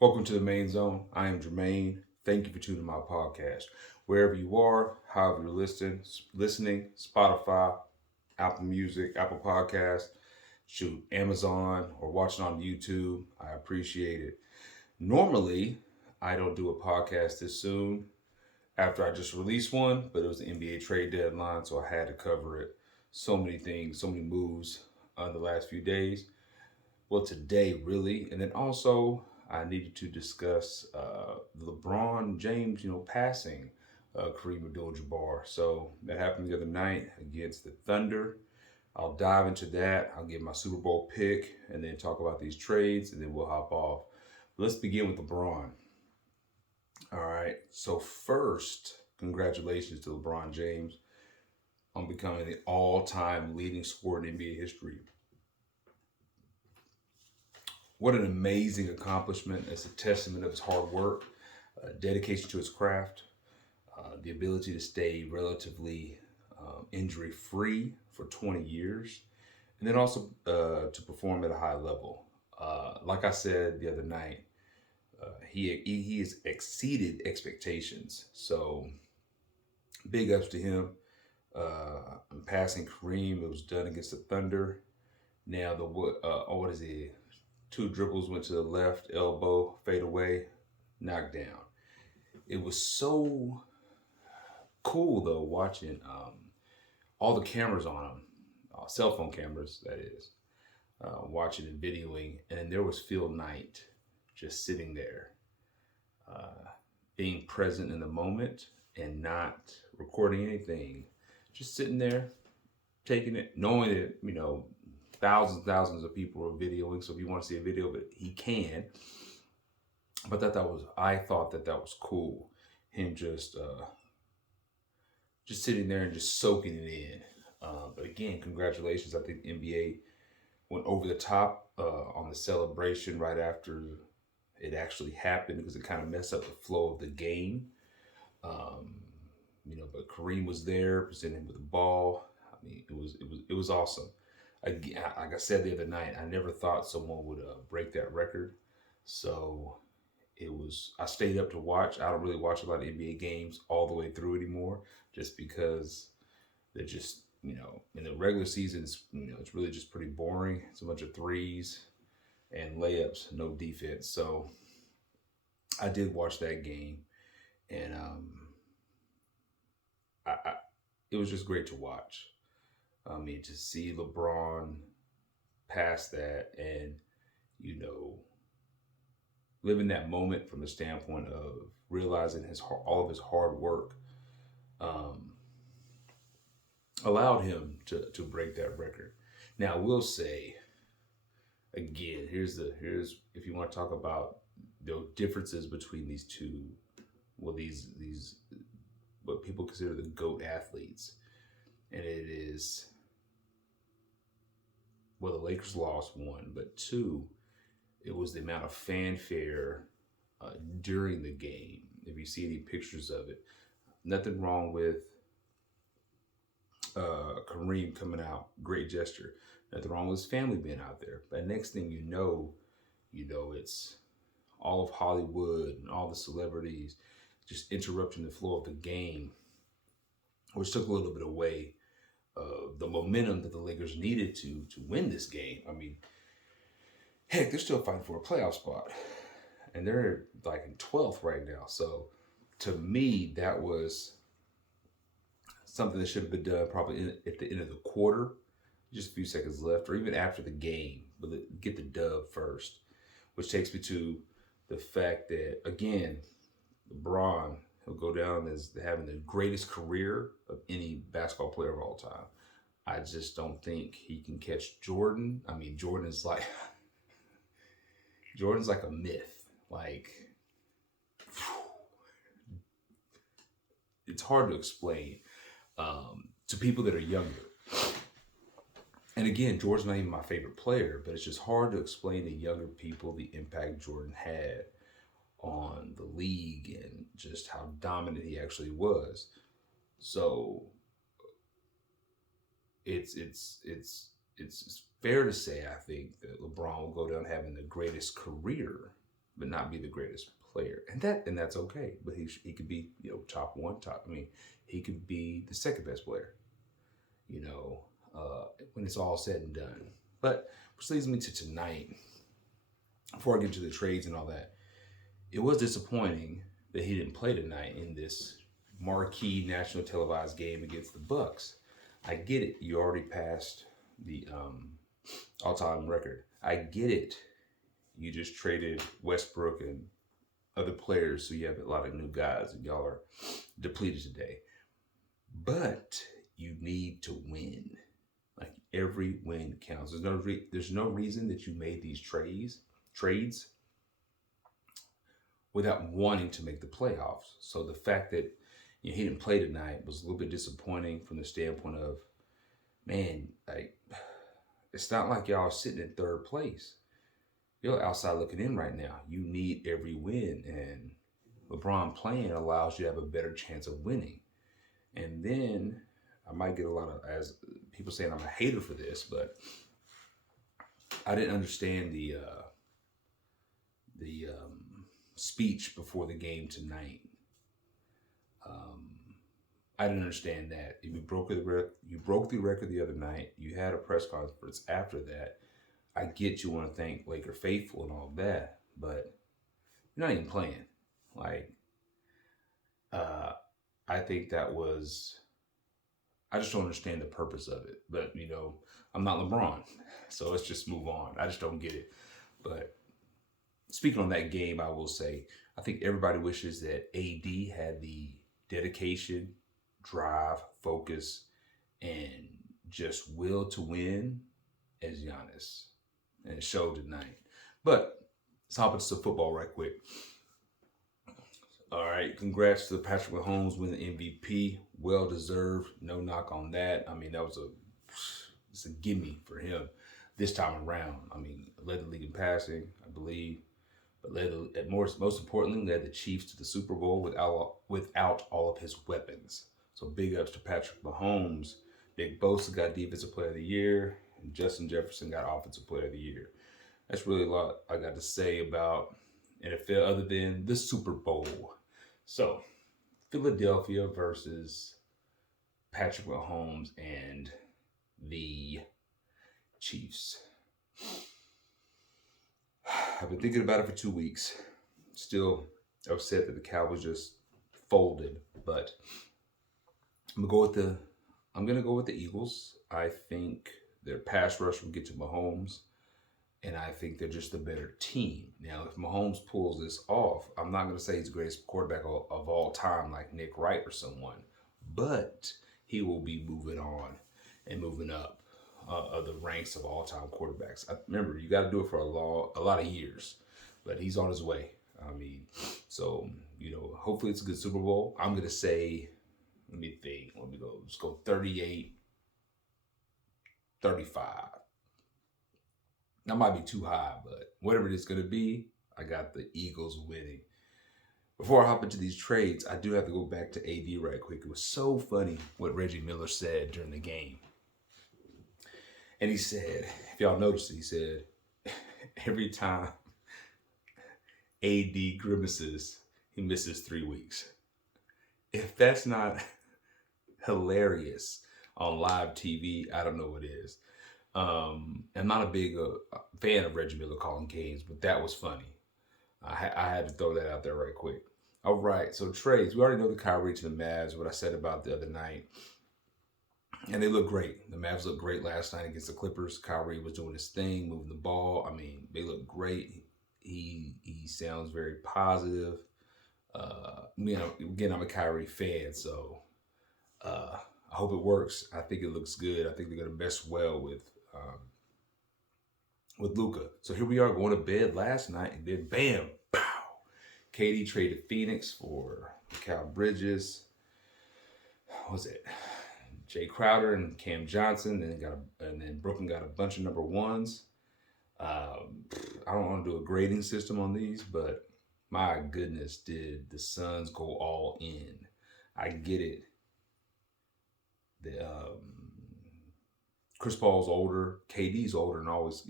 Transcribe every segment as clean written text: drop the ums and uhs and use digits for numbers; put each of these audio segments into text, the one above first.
Welcome to the main zone. I am Jermaine. Thank you for tuning my podcast. Wherever you are, however you're listening, Spotify, Apple Music, Apple Podcast, shoot, Amazon, or watching on YouTube, I appreciate it. Normally, I don't do a podcast this soon after I just released one, but it was the NBA trade deadline, so I had to cover it. So many things, so many moves the last few days. Well, today, really. And then also, I needed to discuss LeBron James, passing Kareem Abdul-Jabbar. So that happened the other night against the Thunder. I'll dive into that. I'll give my Super Bowl pick and then talk about these trades, and then we'll hop off. Let's begin with LeBron. All right. So first, congratulations to LeBron James on becoming the all-time leading scorer in NBA history. What an amazing accomplishment. It's a testament of his hard work, dedication to his craft, the ability to stay relatively injury free for 20 years, and then also to perform at a high level. Like I said the other night, he has exceeded expectations. So big ups to him. I'm passing Kareem. It was done against the Thunder. Now what is it? Two dribbles went to the left elbow, fade away, knocked down. It was so cool though watching all the cameras on him, cell phone cameras that is, watching and videoing, and there was Phil Knight just sitting there, being present in the moment and not recording anything, just sitting there taking it, knowing that thousands of people are videoing. So if you want to see a video, but he can. But I thought that was cool. Him just sitting there and just soaking it in. But again, congratulations. I think the NBA went over the top on the celebration right after it actually happened because it kind of messed up the flow of the game. Um, but Kareem was there, presenting with the ball. I mean, it was awesome. Again, like I said the other night, I never thought someone would break that record. So it was. I stayed up to watch. I don't really watch a lot of NBA games all the way through anymore, just because they're just in the regular seasons, it's really just pretty boring. It's a bunch of threes and layups, no defense. So I did watch that game, and I it was just great to watch. I mean, to see LeBron pass that and, you know, live in that moment from the standpoint of realizing all of his hard work um, allowed him to break that record. Now, I will say again, here's if you want to talk about the differences between these two, well, these what people consider the GOAT athletes, and it is, well, the Lakers lost one, but two, it was the amount of fanfare during the game. If you see any pictures of it, nothing wrong with Kareem coming out, great gesture. Nothing wrong with his family being out there. But next thing it's all of Hollywood and all the celebrities just interrupting the flow of the game, which took a little bit away of the momentum that the Lakers needed to win this game. I mean, heck, they're still fighting for a playoff spot, and they're like in 12th right now. So to me, that was something that should have been done probably at the end of the quarter, just a few seconds left, or even after the game, but get the dub first. Which takes me to the fact that, again, LeBron, he'll go down as having the greatest career of any basketball player of all time. I just don't think he can catch Jordan. I mean, Jordan's like a myth. Like, it's hard to explain to people that are younger. And again, Jordan's not even my favorite player, but it's just hard to explain to younger people the impact Jordan had on the league and just how dominant he actually was. So it's fair to say, I think, that LeBron will go down having the greatest career, but not be the greatest player, and that's okay. But he could be top one, top. I mean, he could be the second best player. You know, when it's all said and done. But which leads me to tonight. Before I get to the trades and all that, it was disappointing that he didn't play tonight in this marquee national televised game against the Bucks. I get it. You already passed the all-time record. I get it. You just traded Westbrook and other players, so you have a lot of new guys, and y'all are depleted today. But you need to win. Like every win counts. There's no reason that you made these trades without wanting to make the playoffs. So the fact that he didn't play tonight was a little bit disappointing from the standpoint of, man, like it's not like y'all are sitting in third place. You're outside looking in right now. You need every win, and LeBron playing allows you to have a better chance of winning. And then I might get a lot of, as people saying I'm a hater for this, but I didn't understand the speech before the game tonight. I didn't understand that. You broke the record the other night. You had a press conference after that. I get you want to thank Laker faithful and all that, but you're not even playing. Like, I think that was. I just don't understand the purpose of it. But I'm not LeBron, so let's just move on. I just don't get it. But speaking on that game, I will say I think everybody wishes that AD had the dedication, drive, focus, and just will to win as Giannis. And it showed tonight. But let's hop into some football right quick. All right, congrats to Patrick Mahomes winning the MVP. Well deserved. No knock on that. I mean, it's a gimme for him this time around. I mean, led the league in passing, I believe, but most importantly, led the Chiefs to the Super Bowl without all of his weapons. So big ups to Patrick Mahomes. Nick Bosa got Defensive Player of the Year, and Justin Jefferson got Offensive Player of the Year. That's really a lot I got to say about NFL other than the Super Bowl. So, Philadelphia versus Patrick Mahomes and the Chiefs. I've been thinking about it for 2 weeks. Still upset that the Cowboys just folded, but I'm gonna go with the Eagles. I think their pass rush will get to Mahomes, and I think they're just a better team. Now, if Mahomes pulls this off, I'm not going to say he's the greatest quarterback of all time like Nick Wright or someone, but he will be moving on and moving up the ranks of all-time quarterbacks. Remember, you got to do it for a lot of years, but he's on his way. I mean, so, hopefully it's a good Super Bowl. I'm going to say, let me think. Let me go. Let's go 38-35. That might be too high, but whatever it is going to be, I got the Eagles winning. Before I hop into these trades, I do have to go back to AD right quick. It was so funny what Reggie Miller said during the game. And he said, if y'all noticed it, he said, every time AD grimaces, he misses 3 weeks. If that's not hilarious on live TV, I don't know what is. I'm not a big fan of Reggie Miller calling games, but that was funny. I had to throw that out there right quick. All right, so trades. We already know the Kyrie to the Mavs, what I said about the other night. And they look great. The Mavs looked great last night against the Clippers. Kyrie was doing his thing, moving the ball. I mean, they look great. He sounds very positive. Again, I'm a Kyrie fan, so I hope it works. I think it looks good. I think they're going to mesh well with Luka. So here we are going to bed last night, and then bam, pow. KD traded Phoenix for Cal Bridges. What was it? Jay Crowder and Cam Johnson. And then Brooklyn got a bunch of number ones. I don't want to do a grading system on these, but my goodness, did the Suns go all in? I get it. Chris Paul's older, KD's older, and always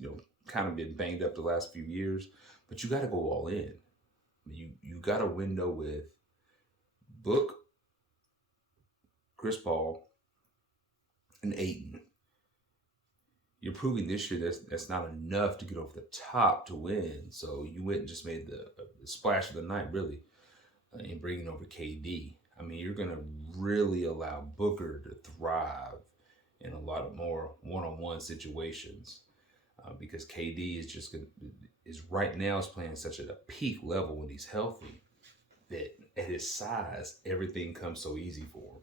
kind of been banged up the last few years, but you got to go all in. You got a window with Book, Chris Paul, and Aiton. You're proving this year that's not enough to get over the top to win. So you went and just made the splash of the night, really, in bringing over KD. I mean, you're going to really allow Booker to thrive in a lot of more one-on-one situations because KD is just gonna, is right now is playing such at a peak level when he's healthy that at his size everything comes so easy for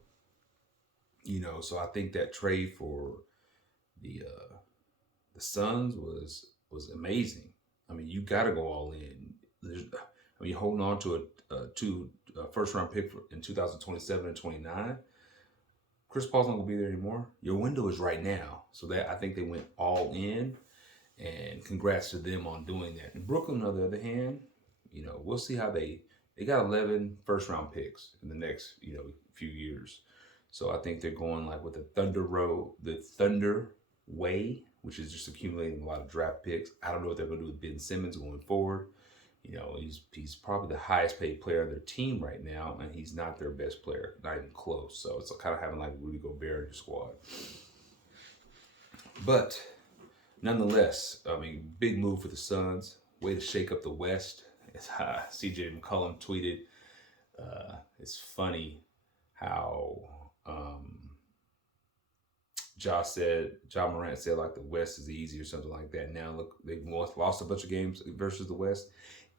him. So I think that trade for the Suns was amazing. I mean, you got to go all in. Holding on to a first round pick in 2027 and 29. Chris Paul's not gonna be there anymore. Your window is right now, so that I think they went all in, and congrats to them on doing that. And Brooklyn, on the other hand, we'll see how they got 11 first round picks in the next few years. So I think they're going like with the Thunder way, which is just accumulating a lot of draft picks. I don't know what they're going to do with Ben Simmons going forward. He's probably the highest paid player on their team right now, and he's not their best player, not even close. So it's kind of having like Rudy Gobert in your squad. But nonetheless, I mean, big move for the Suns. Way to shake up the West. As CJ McCollum tweeted, it's funny how John Morant said like the West is easy or something like that. Now look, they've lost a bunch of games versus the West,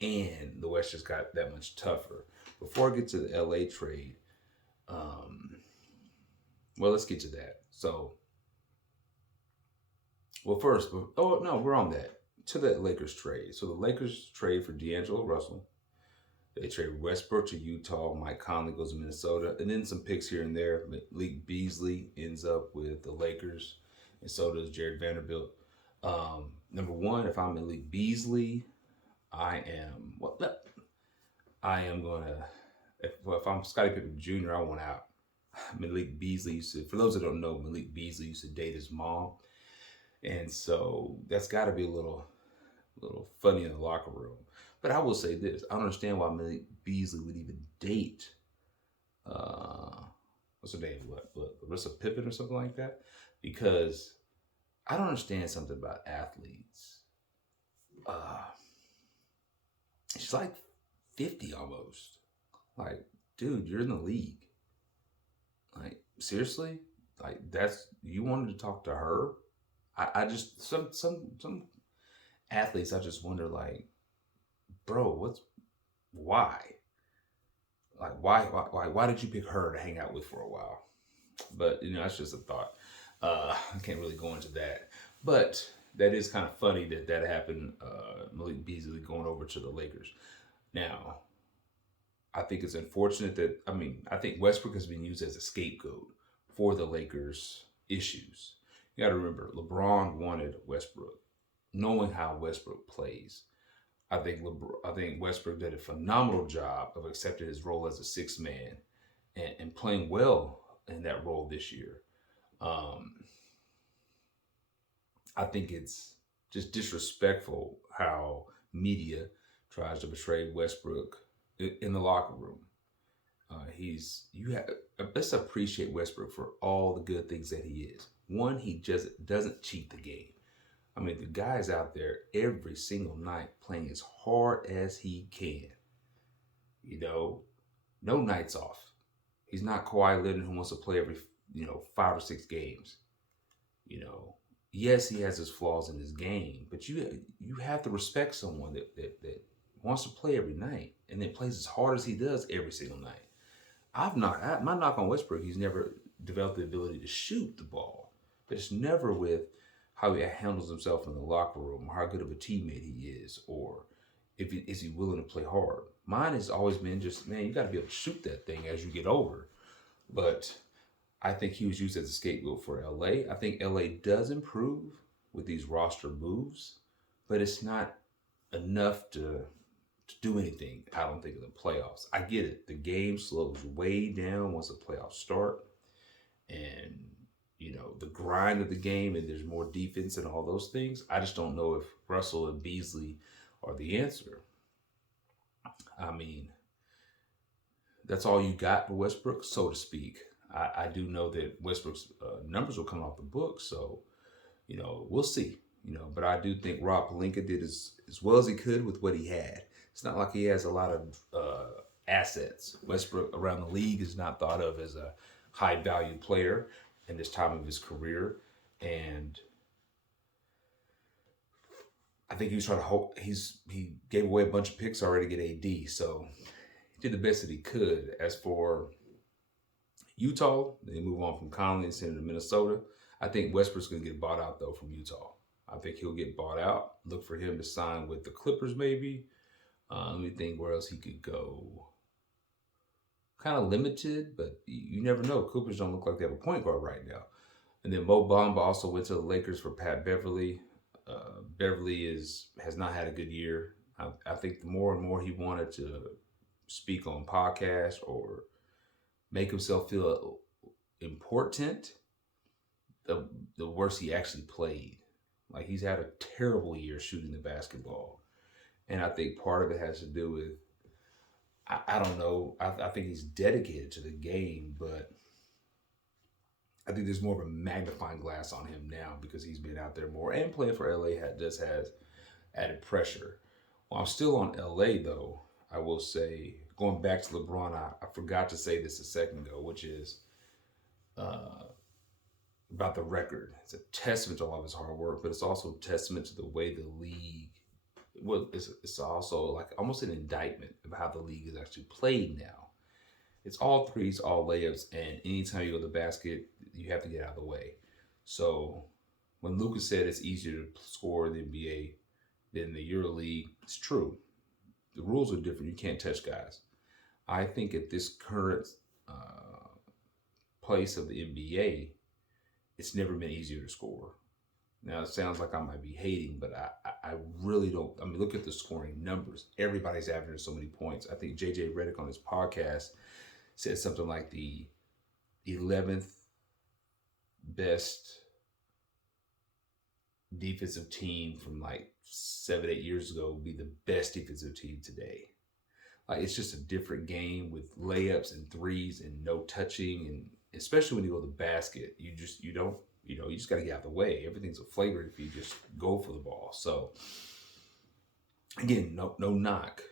and the West just got that much tougher. Before I get to the LA trade, well, let's get to that. So, first, oh no, we're on that. To the Lakers trade. So the Lakers trade for D'Angelo Russell. They trade Westbrook to Utah. Mike Conley goes to Minnesota. And then some picks here and there. Malik Beasley ends up with the Lakers. And so does Jared Vanderbilt. Number one, if I'm Malik Beasley, I am going to, if I'm Scottie Pippen Jr., I want out. Malik Beasley for those that don't know, Malik Beasley used to date his mom. And so that's got to be a little funny in the locker room. But I will say this: I don't understand why Malik Beasley would even date. What's her name? What Larissa Pippen or something like that? Because I don't understand something about athletes. She's like 50 almost. Like, dude, you're in the league. Like, seriously? Like, you wanted to talk to her? I just some athletes, I just wonder, like, bro, why? Like, why did you pick her to hang out with for a while? But that's just a thought. I can't really go into that, but that is kind of funny that happened. Malik Beasley going over to the Lakers. Now, I think it's unfortunate I think Westbrook has been used as a scapegoat for the Lakers' issues. You got to remember, LeBron wanted Westbrook, knowing how Westbrook plays. I think Westbrook did a phenomenal job of accepting his role as a sixth man and playing well in that role this year. I think it's just disrespectful how media tries to portray Westbrook in the locker room. Let's appreciate Westbrook for all the good things that he is. One, he just doesn't cheat the game. I mean, the guy's out there every single night playing as hard as he can. No nights off. He's not Kawhi Leonard who wants to play every 5 or 6 games. Yes, he has his flaws in his game, but you have to respect someone that wants to play every night and then plays as hard as he does every single night. My knock on Westbrook, he's never developed the ability to shoot the ball, but it's never with how he handles himself in the locker room, or how good of a teammate he is, or is he willing to play hard. Mine has always been just, man, you got to be able to shoot that thing as you get older. But I think he was used as a scapegoat for LA. I think LA does improve with these roster moves, but it's not enough to do anything, I don't think, in the playoffs. I get it. The game slows way down once the playoffs start. And the grind of the game, and there's more defense and all those things. I just don't know if Russell and Beasley are the answer. I mean, that's all you got for Westbrook, so to speak. I do know that Westbrook's numbers will come off the book, so we'll see. But I do think Rob Pelinka did as well as he could with what he had. It's not like he has a lot of assets. Westbrook around the league is not thought of as a high value player in this time of his career, and I think he was trying to hope he gave away a bunch of picks already to get AD, so he did the best that he could. As for Utah, they move on from Conley and send him to Minnesota. I think Westbrook's going to get bought out though from Utah. I think he'll get bought out. Look for him to sign with the Clippers maybe. Let me think where else he could go. Kind of limited, but you never know. Clippers don't look like they have a point guard right now. And then Mo Bamba also went to the Lakers for Pat Beverly. Beverly has not had a good year. I think the more and more he wanted to speak on podcasts or make himself feel important, the worse he actually played. Like, he's had a terrible year shooting the basketball. And I think part of it has to do with, I don't know, I think he's dedicated to the game, but I think there's more of a magnifying glass on him now because he's been out there more, and playing for LA just has added pressure. While I'm still on LA though, I will say, going back to LeBron, I forgot to say this a second ago, which is about the record. It's a testament to all of his hard work, but it's also a testament to the way the league, well, it's also like almost an indictment of how the league is actually played now. It's all threes, all layups, and anytime you go to the basket, you have to get out of the way. So when Lucas said it's easier to score in the NBA than the EuroLeague, it's true. The rules are different. You can't touch guys. I think at this current place of the NBA, it's never been easier to score. Now, it sounds like I might be hating, but I really don't. I mean, look at the scoring numbers. Everybody's averaging so many points. I think JJ Redick on his podcast said something like the 11th best defensive team from like 7-8 years ago would be the best defensive team today. Like, it's just a different game with layups and threes and no touching, and especially when you go to the basket, you just got to get out of the way. Everything's a flavor if you just go for the ball. So again, no knock.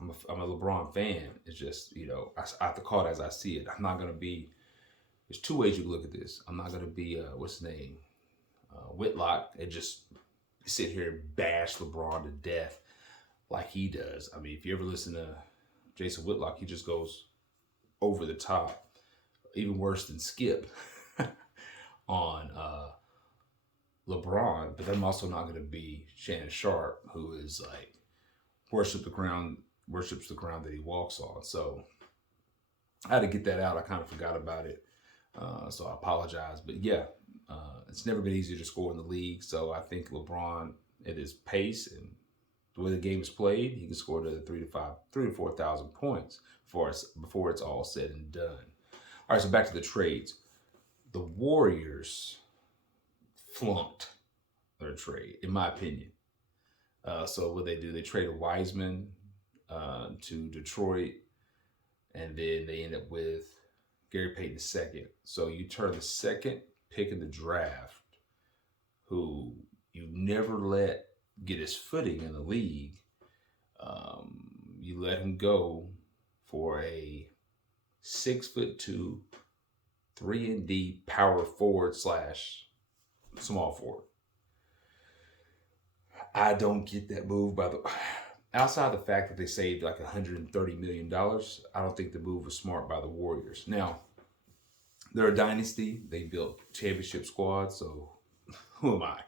I'm a LeBron fan. It's just, I have to call it as I see it. I'm not going to be, there's two ways you can look at this. I'm not going to be, what's his name? Whitlock, and just sit here and bash LeBron to death like he does. I mean, if you ever listen to Jason Whitlock, he just goes over the top, even worse than Skip on LeBron. But I'm also not going to be Shannon Sharp, who is like worships the ground that he walks on. So I had to get that out. I kind of forgot about it, so I apologize. But yeah, it's never been easier to score in the league. So I think LeBron, at his pace and the way the game is played, he can score to 3,000 to 4,000 points before it's all said and done. All right, so back to the trades. The Warriors flunked their trade, in my opinion. So what they do, they traded Wiseman to Detroit, and then they end up with Gary Payton II. So you turn the second pick in the draft, who you never let get his footing in the league, you let him go for a 6'2", 3-and-D power forward / small forward. I don't get that move outside the fact that they saved like $130 million. I don't think the move was smart by the Warriors. Now, they're a dynasty. They built championship squads, so who am I?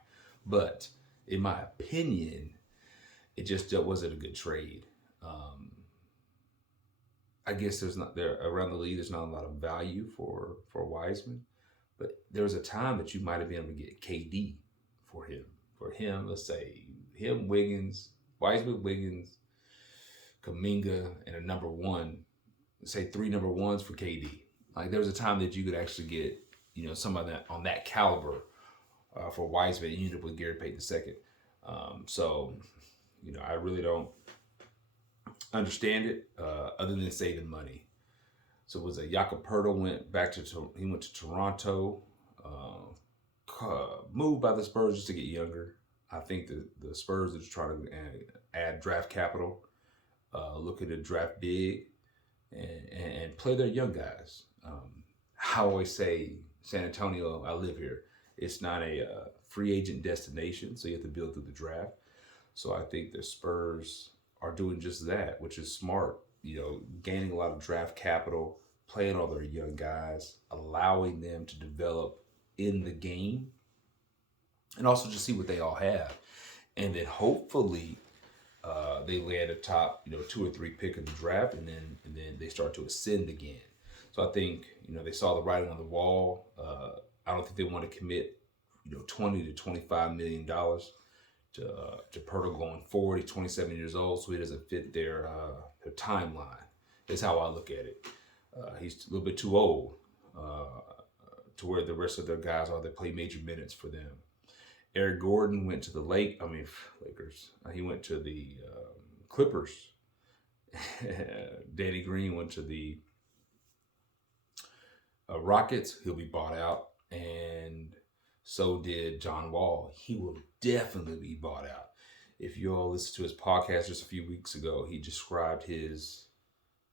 But in my opinion, it wasn't a good trade. I guess around the league, there's not a lot of value for Wiseman, but there was a time that you might have been able to get KD for him. For him, let's say him, Wiseman, Wiggins, Kuminga, and a number one. Let's say 3 number ones for KD. Like, there was a time that you could actually get somebody on that caliber for Wiseman. You end up with Gary Payton II. So, I really don't understand it other than saving money. So it was a Jakob Poeltl he went to Toronto, moved by the Spurs just to get younger. I think the Spurs are just trying to add draft capital, looking to draft big and play their young guys. I always say San Antonio, I live here. It's not a free agent destination, so you have to build through the draft. So I think the Spurs are doing just that, which is smart. Gaining a lot of draft capital, playing all their young guys, allowing them to develop in the game, and also just see what they all have, and then hopefully they land a top 2 or 3 pick in the draft, and then they start to ascend again. So I think they saw the writing on the wall. I don't think they want to commit $20 to $25 million to Poeltl going forward. He's 27 years old, so he doesn't fit their timeline. That's how I look at it. He's a little bit too old to where the rest of their guys are that play major minutes for them. Eric Gordon went to the Lakers. He went to the Clippers. Danny Green went to the Rockets. He'll be bought out, and so did John Wall. He will definitely be bought out. If you all listened to his podcast just a few weeks ago, he described his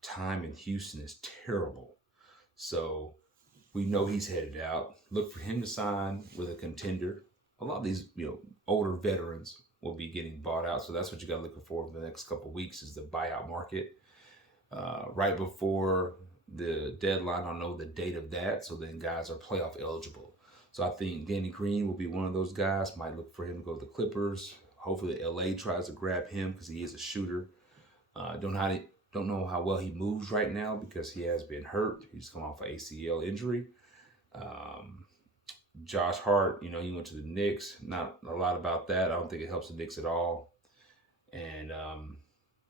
time in Houston as terrible. So we know he's headed out. Look for him to sign with a contender. A lot of these, older veterans will be getting bought out. So that's what you got to look for the next couple of weeks is the buyout market. Right before the deadline, I'll know the date of that. So then guys are playoff eligible. So I think Danny Green will be one of those guys. Might look for him to go to the Clippers. Hopefully LA tries to grab him because he is a shooter. Don't know how well he moves right now because he has been hurt. He's come off an ACL injury. Josh Hart, he went to the Knicks. Not a lot about that. I don't think it helps the Knicks at all. And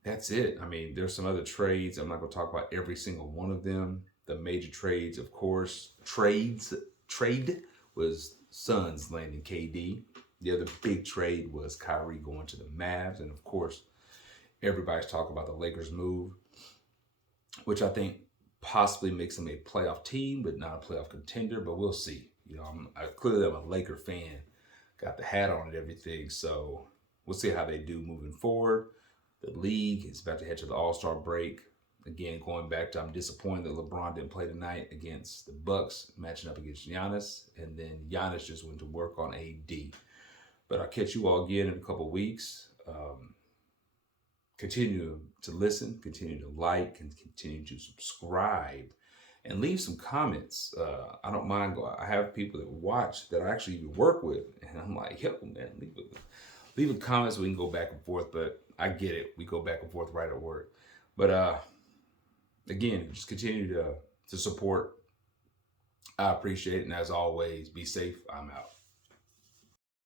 that's it. I mean, there's some other trades. I'm not going to talk about every single one of them. The major trades, of course. Trade was Suns landing KD. The other big trade was Kyrie going to the Mavs. And, of course, everybody's talking about the Lakers move, which I think possibly makes them a playoff team, but not a playoff contender. But we'll see. Clearly I'm a Laker fan, got the hat on and everything. So we'll see how they do moving forward. The league is about to head to the All-Star break. Again, going back to I'm disappointed that LeBron didn't play tonight against the Bucks, matching up against Giannis. And then Giannis just went to work on AD. But I'll catch you all again in a couple weeks. Continue to listen, continue to like, and continue to subscribe. And leave some comments. I don't mind. I have people that watch that I actually even work with. And I'm like, yo, man, leave a comment so we can go back and forth. But I get it. We go back and forth right at work. But again, just continue to support. I appreciate it. And as always, be safe. I'm out.